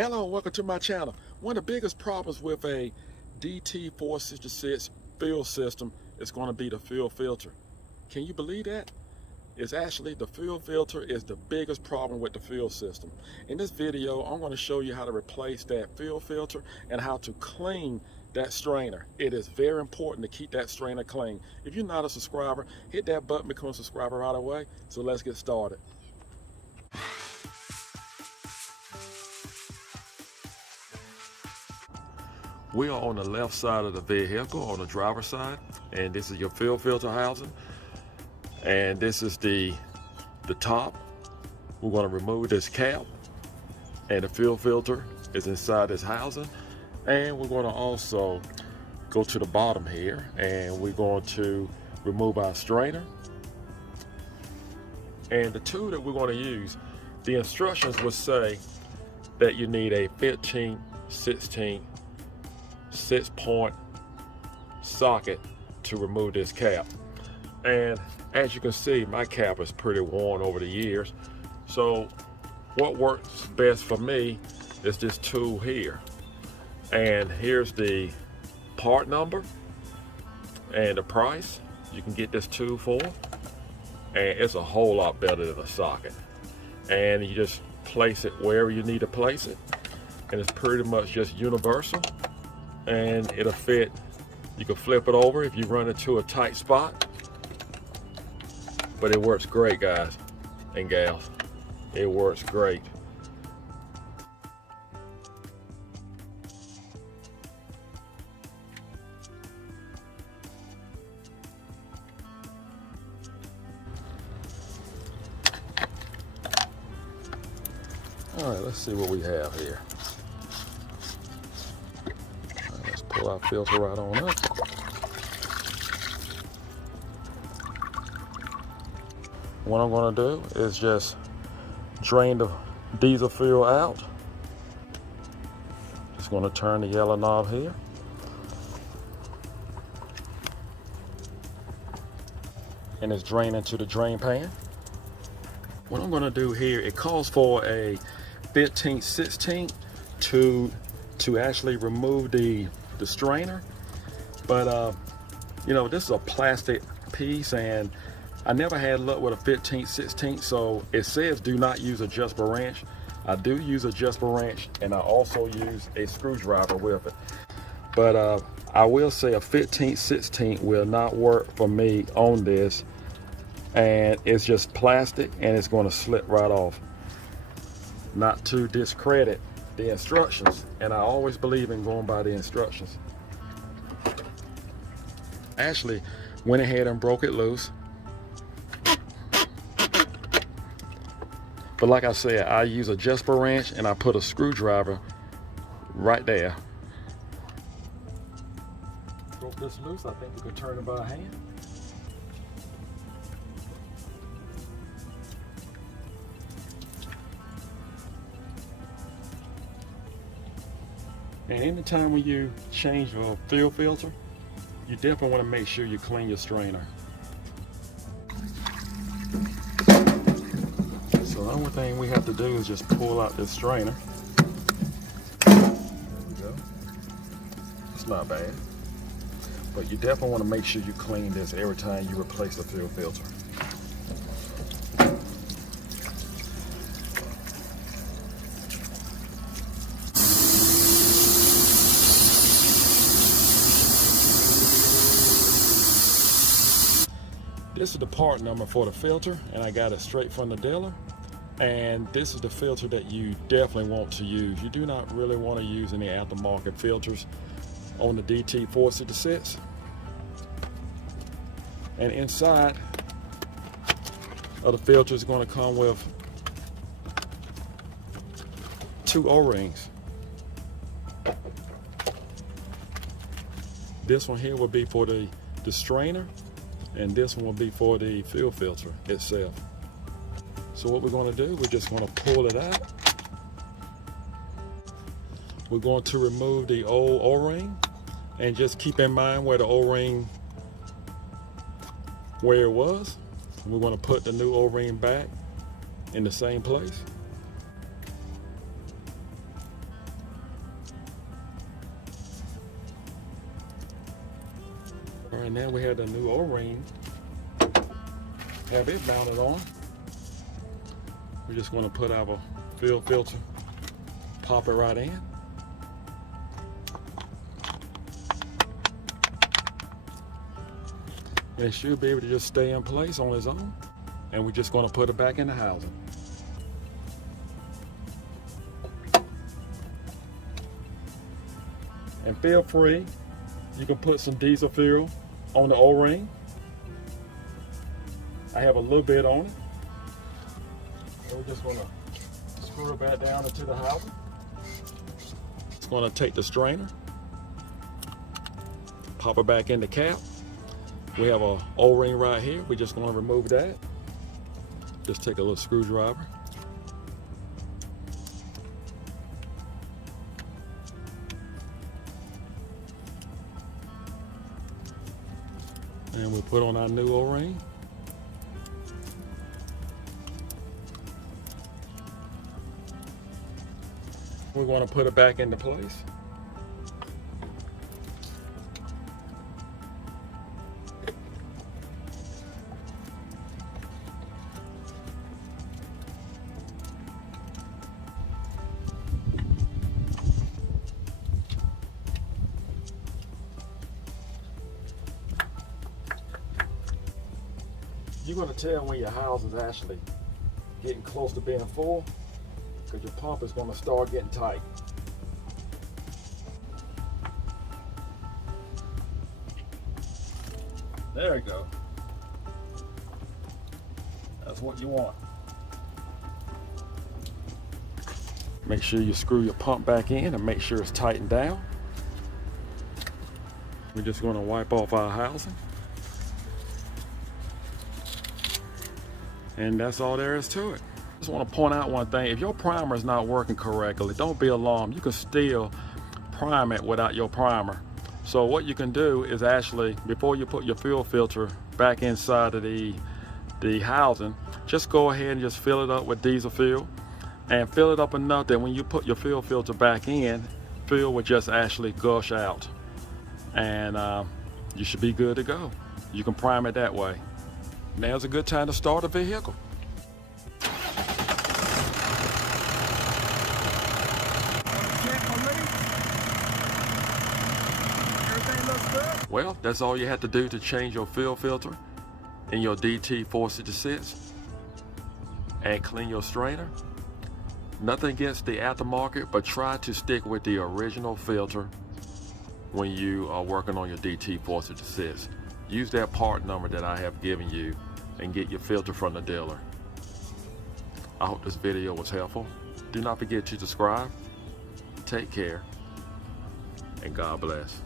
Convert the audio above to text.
Hello, welcome to my channel. One of the biggest problems with a DT466 fuel system is going to be the fuel filter. Can you believe that? It's actually the fuel filter is the biggest problem with the fuel system. In this video, I'm going to show you how to replace that fuel filter and how to clean that strainer. It is very important to keep that strainer clean. If you're not a subscriber, hit that button, become a subscriber right away. So let's get started. We are on the left side of the vehicle, on the driver's side, and this is your fuel filter housing. And this is the top. We're going to remove this cap, and the fuel filter is inside this housing. And we're going to also go to the bottom here, and we're going to remove our strainer. And the tool that we're going to use, the instructions would say that you need a 15/16 6-point socket to remove this cap. And as you can see, my cap is pretty worn over the years. So what works best for me is this tool here. And here's the part number and the price you can get this tool for. And it's a whole lot better than a socket. And you just place it wherever you need to place it. And it's pretty much just universal. And it'll fit. You can flip it over if you run into a tight spot. But it works great, guys and gals. It works great. All right, let's see what we have here. Pull our filter right on up. What I'm going to do is just drain the diesel fuel out. Just going to turn the yellow knob here. And it's draining to the drain pan. What I'm going to do here, it calls for a 15/16 to actually remove the strainer, but you know, this is a plastic piece, and I never had luck with a 15/16, so it says do not use a adjustable wrench. I do use a adjustable wrench, and I also use a screwdriver with it, but I will say a 15/16 will not work for me on this, and it's just plastic and it's going to slip right off. Not to discredit the instructions, and I always believe in going by the instructions. Actually went ahead and broke it loose, but like I said, I use a adjustable wrench and I put a screwdriver right there. Broke this loose. I think we could turn it by hand. And anytime when you change your fuel filter, you definitely want to make sure you clean your strainer. So the only thing we have to do is just pull out this strainer. There we go. It's not bad. But you definitely want to make sure you clean this every time you replace the fuel filter. This is the part number for the filter, and I got it straight from the dealer. And this is the filter that you definitely want to use. You do not really want to use any aftermarket filters on the DT466. And inside of the filter is going to come with 2 O-rings. This one here will be for the strainer, and this one will be for the fuel filter itself. So what we're going to do, we're just going to pull it out. We're going to remove the old O-ring, and just keep in mind where the O-ring, where it was. We're going to put the new O-ring back in the same place. All right, now we have the new O-ring. Have it mounted on. We're just going to put our fuel filter, pop it right in. And it should be able to just stay in place on its own. And we're just going to put it back in the housing. And feel free, you can put some diesel fuel on the O-ring. I have a little bit on it. And we're just going to screw it back down into the housing. It's going to take the strainer, pop it back in the cap. We have a O-ring right here. We're just going to remove that. Just take a little screwdriver. And we'll put on our new O-ring. We're going to put it back into place. You're going to tell when your house is actually getting close to being full, because your pump is going to start getting tight. There you go. That's what you want. Make sure you screw your pump back in and make sure it's tightened down. We're just going to wipe off our housing. And that's all there is to it. Just want to point out one thing. If your primer is not working correctly, don't be alarmed. You can still prime it without your primer. So what you can do is actually, before you put your fuel filter back inside of the housing, just go ahead and just fill it up with diesel fuel, and fill it up enough that when you put your fuel filter back in, fuel will just actually gush out. And you should be good to go. You can prime it that way. Now's a good time to start a vehicle. Well, that's all you have to do to change your fuel filter in your DT466 and clean your strainer. Nothing against the aftermarket, but try to stick with the original filter when you are working on your DT466. Use that part number that I have given you and get your filter from the dealer. I hope this video was helpful. Do not forget to subscribe. Take care, and God bless.